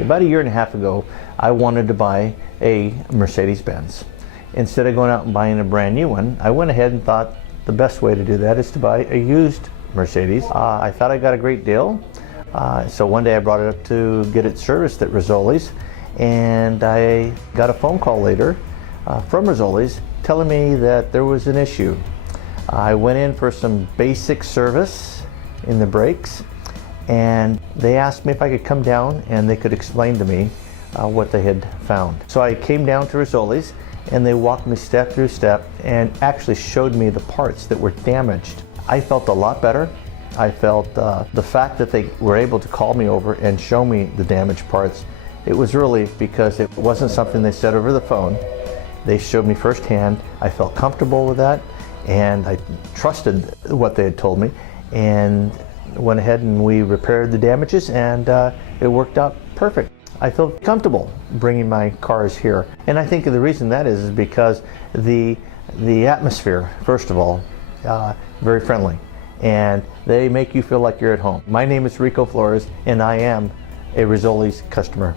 About a year and a half ago, I wanted to buy a Mercedes-Benz. Instead of going out and buying a brand new one, I went ahead and thought the best way to do that is to buy a used Mercedes. I thought I got a great deal. So one day I brought it up to get it serviced at Rizzoli's, and I got a phone call later from Rizzoli's telling me that there was an issue. I went in for some basic service in the brakes, and they asked me if I could come down and they could explain to me what they had found. So I came down to Rizzoli's, and they walked me step through step and actually showed me the parts that were damaged. I felt a lot better. I felt the fact that they were able to call me over and show me the damaged parts, it was really because it wasn't something they said over the phone. They showed me firsthand. I felt comfortable with that, and I trusted what they had told me, and went ahead and we repaired the damages, and it worked out perfect. I feel comfortable bringing my cars here, and I think the reason that is because the atmosphere, first of all, very friendly, and they make you feel like you're at home. My name is Rico Flores, and I am a Rizzoli's customer.